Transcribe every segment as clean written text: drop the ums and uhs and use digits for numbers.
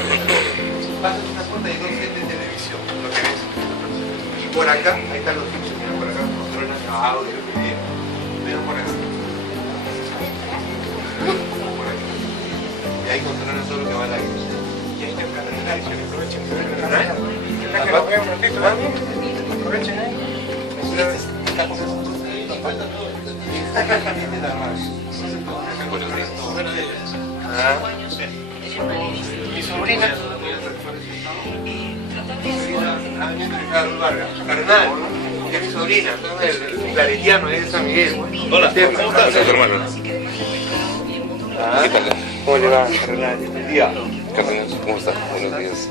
Pasas una puerta y hay dos sets de televisión, lo que ves. Y por acá, ahí están los switches, mira, por acá controlan audio, video. Pero por acá. Por aquí. Y ahí controlan todo lo que va al aire. Y ahí te encantan el aire, que aprovechen que ven el aire. Acá que lo vean un ratito, ¿no? Aprovechen ahí. Buenos días. Mi sobrina. Carnal, que es mi sobrina, el claretiano de San Miguel. Hola, ¿cómo estás, hermano? ¿Qué tal? ¿Cómo le va, carnal? Buen día. Carnal, ¿cómo estás? Buenos días.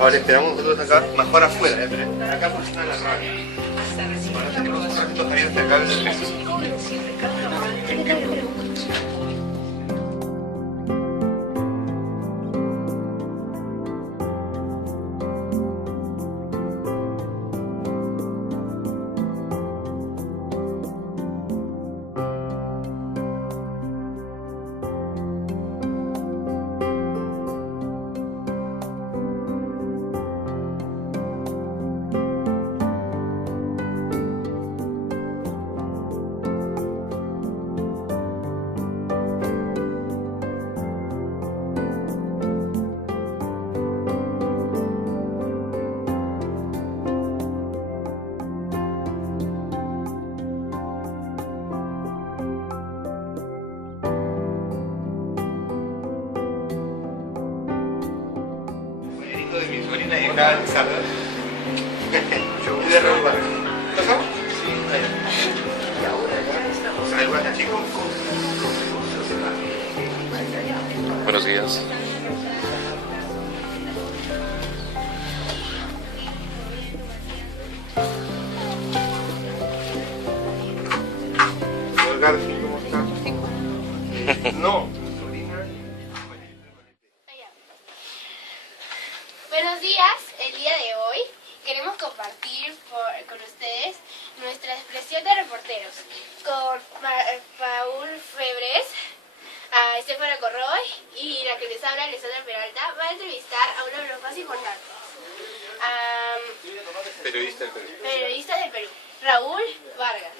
Ahora esperamos nosotros acá, mejor afuera, acá funciona la radio. Bueno, tenemos un ratito también hasta acá en el peso. De mi sobrina y acá Alexandra. De Raúl Vargas. ¿Pasamos? Sí, ahí. Y ahora acá estamos. Chicos. Buenos días. García, ¿cómo estás? No. Buenos días, el día de hoy queremos compartir con ustedes nuestra expresión de reporteros con Paul Febres, a Estefano Corroy y la que les habla, Alessandra Peralta, va a entrevistar a uno de los más importantes, Periodista del Perú. periodista del Perú, Raúl Vargas.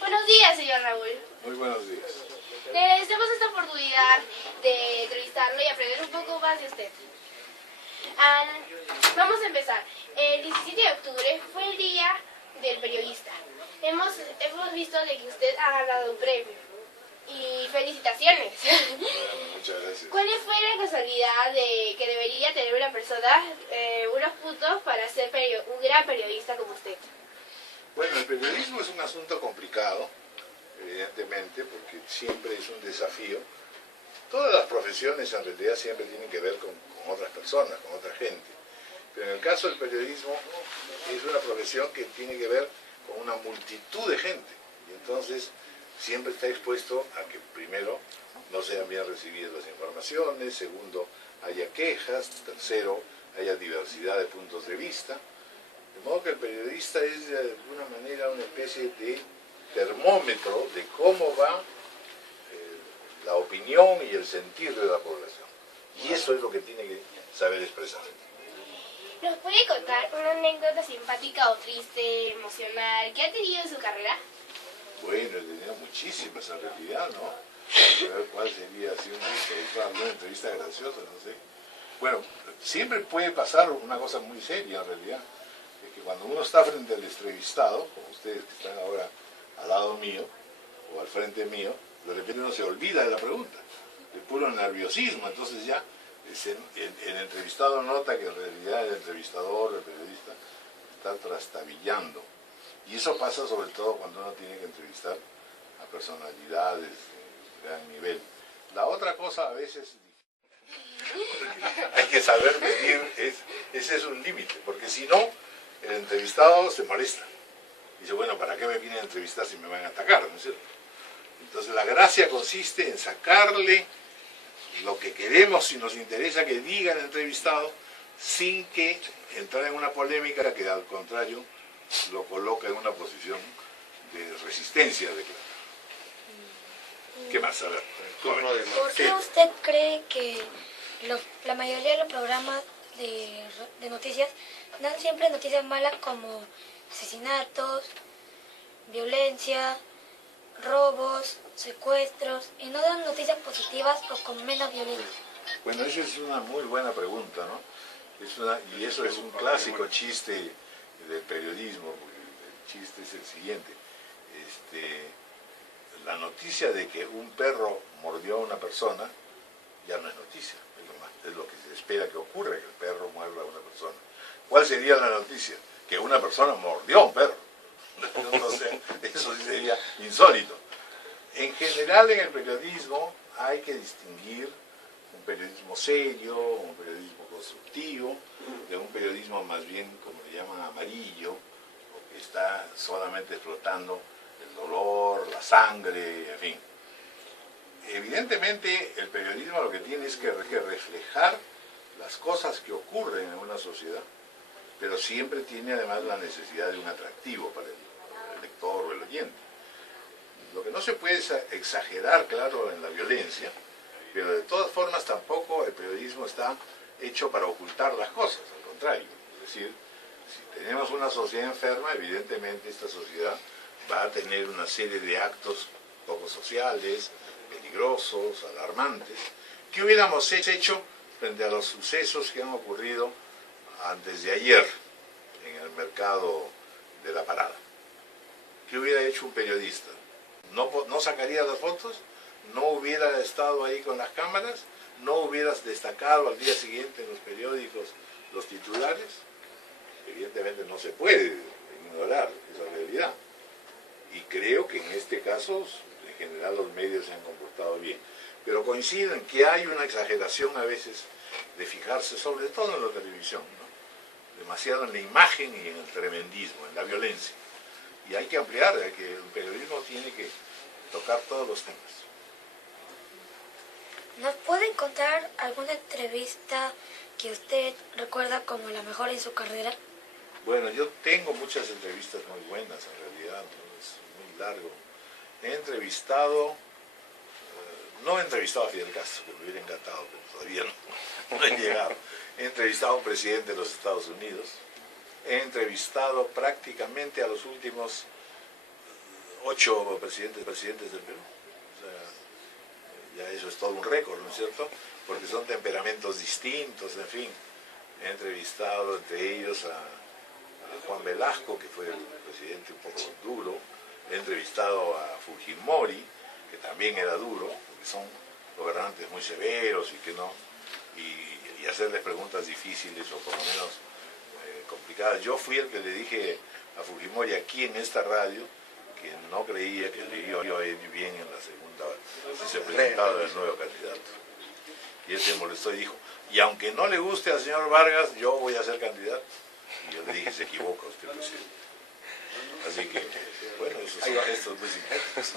Buenos días, señor Raúl. Muy buenos días. Le agradecemos esta oportunidad de entrevistarlo y aprender un poco más de usted. Vamos a empezar. El 17 de octubre fue el día del periodista. Hemos visto de que usted ha ganado un premio. Y felicitaciones. Muchas gracias. ¿Cuál fue la casualidad de que debería tener una persona unos puntos para ser un gran periodista como usted? Bueno, el periodismo es un asunto complicado, evidentemente, porque siempre es un desafío. Todas las profesiones en realidad siempre tienen que ver con otras personas, con otra gente. Pero en el caso del periodismo es una profesión que tiene que ver con una multitud de gente. Y entonces siempre está expuesto a que primero no sean bien recibidas las informaciones, segundo haya quejas, tercero haya diversidad de puntos de vista. De modo que el periodista es de alguna manera una especie de termómetro de cómo va la opinión y el sentir de la población. Y eso es lo que tiene que saber expresar. ¿Nos puede contar una anécdota simpática o triste, emocional, que ha tenido en su carrera? Bueno, he tenido muchísimas en realidad, ¿no? A ver cuál sería así una entrevista graciosa, no sé. Bueno, siempre puede pasar una cosa muy seria en realidad. Es que cuando uno está frente al entrevistado, como ustedes que están ahora al lado mío, o al frente mío, de repente uno se olvida de la pregunta, de puro nerviosismo, entonces ya el entrevistado nota que en realidad el entrevistador, el periodista, está trastabillando. Y eso pasa sobre todo cuando uno tiene que entrevistar a personalidades de gran nivel. La otra cosa a veces hay que saber medir, ese es un límite, porque si no, el entrevistado se molesta. Dice, bueno, ¿para qué me vienen a entrevistar si me van a atacar? ¿No es cierto? Entonces la gracia consiste en sacarle lo que queremos y nos interesa que diga el entrevistado sin que entrar en una polémica que al contrario lo coloca en una posición de resistencia a declarar. ¿Qué más? A ver. turno de ¿Por qué usted cree que la mayoría de los programas de noticias dan siempre noticias malas como asesinatos, violencia, robos, secuestros, y no dan noticias positivas o con menos violencia? Bueno, esa es una muy buena pregunta, ¿no? Y eso es un clásico chiste del periodismo, porque el chiste es el siguiente. La noticia de que un perro mordió a una persona ya no es noticia, es lo que se espera que ocurra, que el perro muerda a una persona. ¿Cuál sería la noticia? Que una persona mordió a un perro. Entonces, eso sí sería insólito. En general, en el periodismo hay que distinguir un periodismo serio, un periodismo constructivo, de un periodismo más bien, como le llaman, amarillo, que está solamente explotando el dolor, la sangre, en fin. Evidentemente, el periodismo lo que tiene es que reflejar las cosas que ocurren en una sociedad, pero siempre tiene además la necesidad de un atractivo para el lector o el oyente. Lo que no se puede es exagerar, claro, en la violencia, pero de todas formas tampoco el periodismo está hecho para ocultar las cosas, al contrario. Es decir, si tenemos una sociedad enferma, evidentemente esta sociedad va a tener una serie de actos poco sociales, peligrosos, alarmantes. ¿Qué hubiéramos hecho frente a los sucesos que han ocurrido antes de ayer en el mercado de La Parada? ¿Qué hubiera hecho un periodista? ¿No sacaría las fotos? ¿No hubiera estado ahí con las cámaras? ¿No hubieras destacado al día siguiente en los periódicos los titulares? Evidentemente no se puede ignorar esa realidad. Y creo que en este caso, en general, los medios se han comportado bien. Pero coinciden que hay una exageración a veces de fijarse, sobre todo en la televisión, ¿no? Demasiado en la imagen y en el tremendismo, en la violencia. Y hay que ampliar, que el periodismo tiene que tocar todos los temas. ¿Nos puede contar alguna entrevista que usted recuerda como la mejor en su carrera? Bueno, yo tengo muchas entrevistas muy buenas en realidad, ¿no? Es muy largo. He entrevistado, no he entrevistado a Fidel Castro, que me hubiera encantado, pero todavía no he llegado. He entrevistado a un presidente de los Estados Unidos, he entrevistado prácticamente a los últimos 8 presidentes del Perú. O sea, ya eso es todo un récord, ¿no es cierto? Porque son temperamentos distintos, en fin. He entrevistado entre ellos a Juan Velasco, que fue el presidente un poco duro. He entrevistado a Fujimori, que también era duro, porque son gobernantes muy severos y que no, y hacerles preguntas difíciles o por lo menos complicadas. Yo fui el que le dije a Fujimori aquí en esta radio que no creía que le iba a ir bien en la segunda, si se presentaba el nuevo candidato. Y él se molestó y dijo, y aunque no le guste al señor Vargas, yo voy a ser candidato. Y yo le dije, se equivoca usted, presidente. Así que, bueno, esos son gestos muy simpáticos.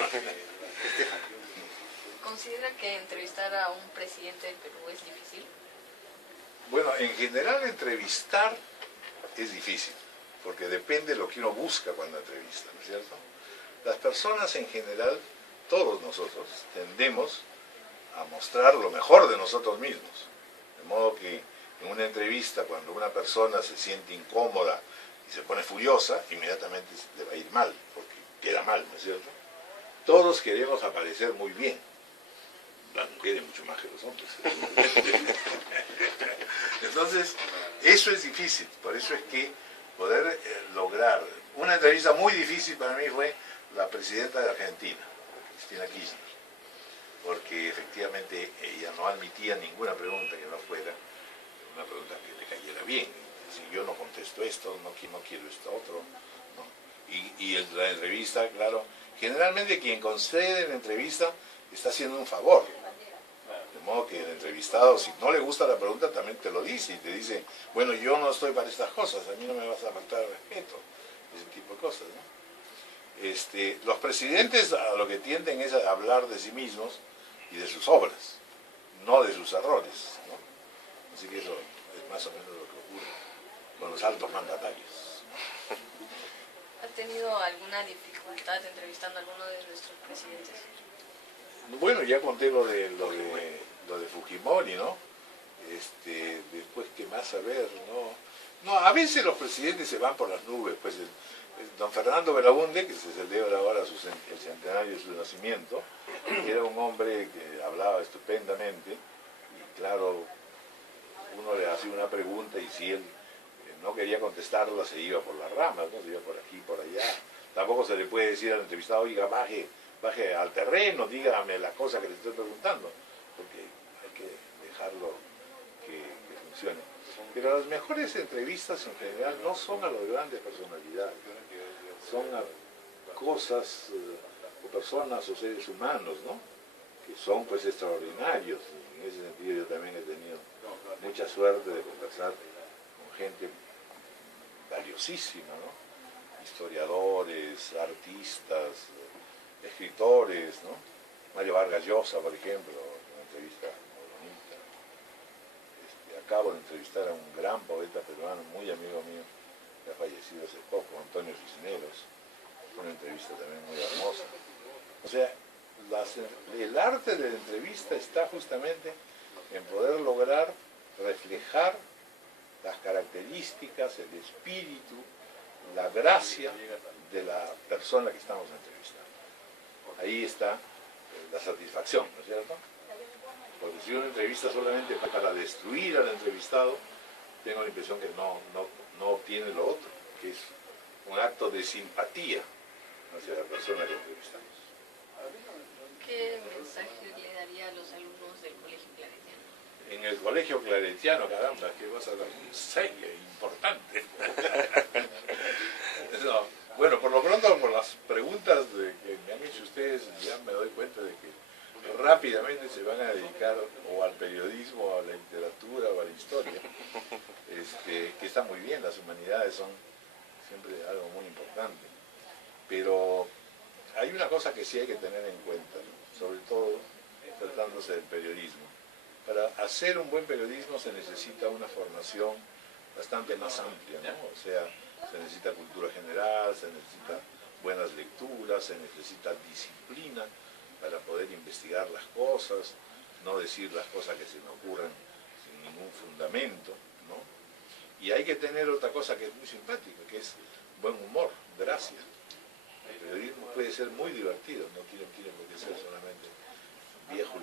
¿Considera que entrevistar a un presidente del Perú es difícil? Bueno, en general entrevistar es difícil, porque depende de lo que uno busca cuando entrevista, ¿no es cierto? Las personas en general, todos nosotros, tendemos a mostrar lo mejor de nosotros mismos. De modo que en una entrevista, cuando una persona se siente incómoda y se pone furiosa, inmediatamente le va a ir mal, porque queda mal, ¿no es cierto? Todos queremos aparecer muy bien. Las mujeres mucho más que los hombres. Entonces, eso es difícil. Por eso es que poder lograr... Una entrevista muy difícil para mí fue la presidenta de Argentina, Cristina Kirchner, porque efectivamente ella no admitía ninguna pregunta que no fuera una pregunta que le cayera bien. Si yo no contesto esto, no quiero esto otro, ¿no? Y la entrevista, claro, generalmente quien concede la entrevista está haciendo un favor. De modo que el entrevistado, si no le gusta la pregunta, también te lo dice y te dice, bueno, yo no estoy para estas cosas, a mí no me vas a faltar respeto, ese tipo de cosas, ¿no? Los presidentes a lo que tienden es a hablar de sí mismos y de sus obras, no de sus errores, ¿no? Así que eso es más o menos lo que ocurre con los altos mandatarios. ¿Ha tenido alguna dificultad entrevistando a alguno de nuestros presidentes? Bueno, ya conté lo de Fujimori, ¿no? Después, ¿qué más saber? No, a veces los presidentes se van por las nubes. Pues don Fernando Belaúnde, que se celebra ahora el centenario de su nacimiento, era un hombre que hablaba estupendamente, y claro, uno le hacía una pregunta y si él no quería contestarla se iba por las ramas, ¿no? Se iba por aquí, por allá. Tampoco se le puede decir al entrevistado, oiga, baje al terreno, dígame la cosa que le estoy preguntando, porque hay que dejarlo que funcione. Pero las mejores entrevistas en general no son a las grandes personalidades, son a cosas o personas o seres humanos, ¿no? Que son pues extraordinarios. En ese sentido yo también he tenido mucha suerte de conversar con gente valiosísima, ¿no? Historiadores, artistas, escritores, ¿no? Mario Vargas Llosa, por ejemplo, una entrevista muy bonita. Acabo de entrevistar a un gran poeta peruano, muy amigo mío, que ha fallecido hace poco, Antonio Cisneros. Fue una entrevista también muy hermosa. O sea, el arte de la entrevista está justamente en poder lograr reflejar las características, el espíritu, la gracia de la persona que estamos entrevistando. Ahí está la satisfacción, ¿no es cierto? Porque si una entrevista solamente para destruir al entrevistado, tengo la impresión que no obtiene lo otro, que es un acto de simpatía hacia la persona que entrevistamos. ¿Qué mensaje le daría a los alumnos del Colegio Claretiano? En el Colegio Claretiano, caramba, qué cosa tan seria e importante. No, bueno, por lo pronto, por las preguntas que me han hecho ustedes, ya me doy cuenta de que rápidamente se van a dedicar o al periodismo, o a la literatura, o a la historia, que está muy bien, las humanidades son siempre algo muy importante. Pero hay una cosa que sí hay que tener en cuenta, ¿no? Sobre todo tratándose del periodismo. Para hacer un buen periodismo se necesita una formación bastante más amplia, ¿no? O sea, se necesita cultura general, se necesita buenas lecturas, se necesita disciplina para poder investigar las cosas, no decir las cosas que se me ocurren sin ningún fundamento, ¿no? Y hay que tener otra cosa que es muy simpática, que es buen humor, gracia. El periodismo puede ser muy divertido, no tiene por qué ser solamente viejo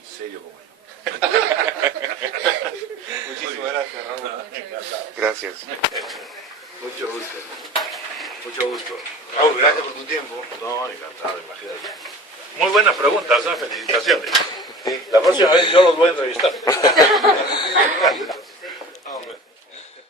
y serio como yo. Muchísimas gracias, Raúl. Gracias. Mucho gusto. Mucho gusto. Raúl, gracias por tu tiempo. No, encantado, imagínate. Muy buenas preguntas, ¿no? Felicitaciones. La próxima vez yo los voy a entrevistar.